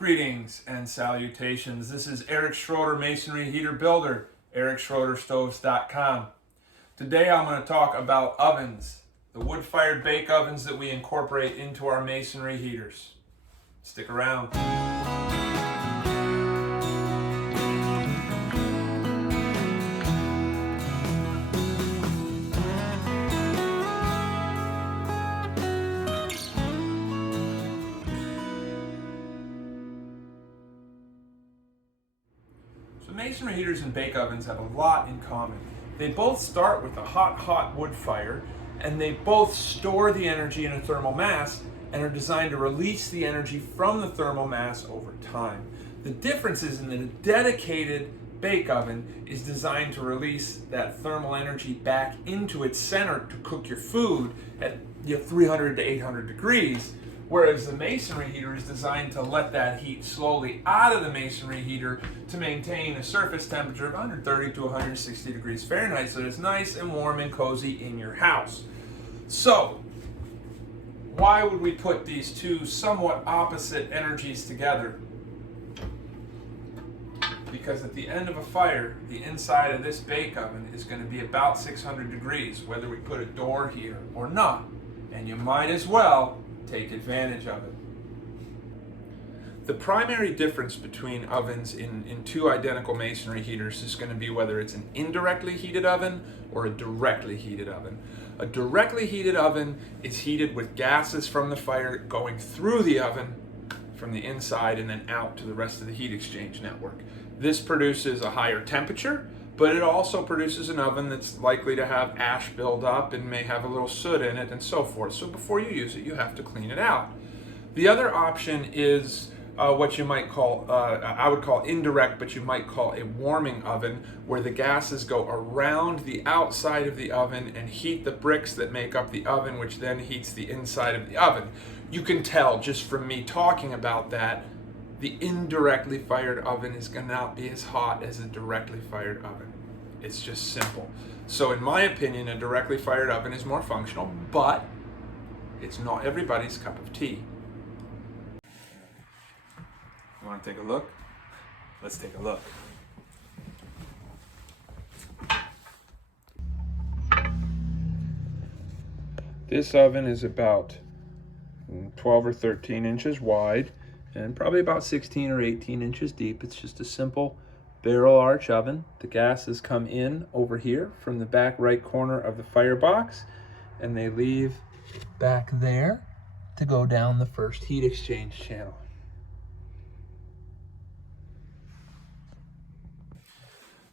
Greetings and salutations. This is Eric Schroeder, Masonry Heater Builder, EricSchroederStoves.com. Today I'm going to talk about ovens, the wood-fired bake ovens that we incorporate into our masonry heaters. Stick around. So masonry heaters and bake ovens have a lot in common. They both start with a hot wood fire, and they both store the energy in a thermal mass and are designed to release the energy from the thermal mass over time. The difference is that a dedicated bake oven is designed to release that thermal energy back into its center to cook your food at 300 to 800 degrees, whereas the masonry heater is designed to let that heat slowly out of the masonry heater to maintain a surface temperature of 130 to 160 degrees Fahrenheit, so it's nice and warm and cozy in your house. So, why would we put these two somewhat opposite energies together? Because at the end of a fire, the inside of this bake oven is going to be about 600 degrees, whether we put a door here or not. And you might as well take advantage of it. The primary difference between ovens in two identical masonry heaters is going to be whether it's an indirectly heated oven or a directly heated oven. A directly heated oven is heated with gases from the fire going through the oven from the inside and then out to the rest of the heat exchange network. This produces a higher temperature, but it also produces an oven that's likely to have ash build up and may have a little soot in it and so forth. So before you use it, you have to clean it out. The other option is what you might call, I would call indirect, but you might call a warming oven, where the gases go around the outside of the oven and heat the bricks that make up the oven, which then heats the inside of the oven. You can tell just from me talking about that, the indirectly fired oven is going to not be as hot as a directly fired oven. It's just simple. So in my opinion, a directly fired oven is more functional, but it's not everybody's cup of tea. You want to take a look? Let's take a look. This oven is about 12 or 13 inches wide and probably about 16 or 18 inches deep. It's just a simple barrel arch oven. The gases come in over here from the back right corner of the firebox, and they leave back there to go down the first heat exchange channel.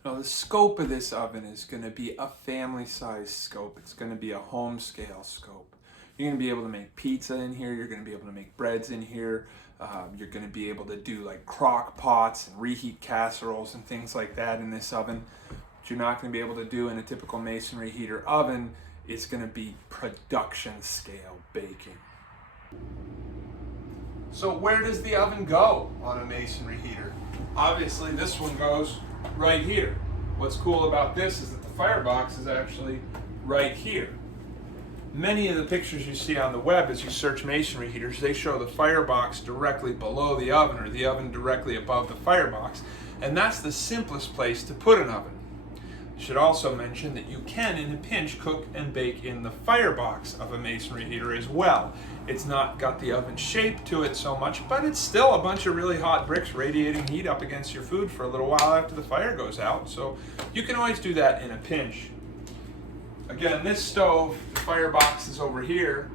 Now the scope of this oven is going to be a family-sized scope. It's going to be a home-scale scope. You're going to be able to make pizza in here. You're going to be able to make breads in here. You're going to be able to do like crock pots and reheat casseroles and things like that in this oven. What you're not going to be able to do in a typical masonry heater oven is going to be production scale baking. So where does the oven go on a masonry heater? Obviously this one goes right here. What's cool about this is that the firebox is actually right here. Many of the pictures you see on the web as you search masonry heaters, they show the firebox directly below the oven or the oven directly above the firebox, and that's the simplest place to put an oven. I should also mention that you can, in a pinch, cook and bake in the firebox of a masonry heater as well. It's not got the oven shape to it so much, but it's still a bunch of really hot bricks radiating heat up against your food for a little while after the fire goes out, so you can always do that in a pinch. Again, this stove, the firebox is over here,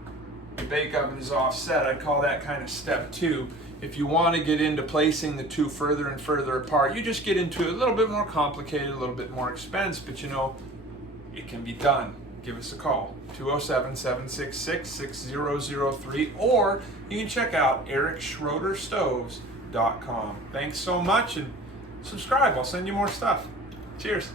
the bake oven is offset. I'd call that kind of step 2. If you want to get into placing the two further and further apart, you just get into a little bit more complicated, a little bit more expense, but you know, it can be done. Give us a call, 207-766-6003, or you can check out EricSchroederStoves.com. Thanks so much, and subscribe. I'll send you more stuff. Cheers.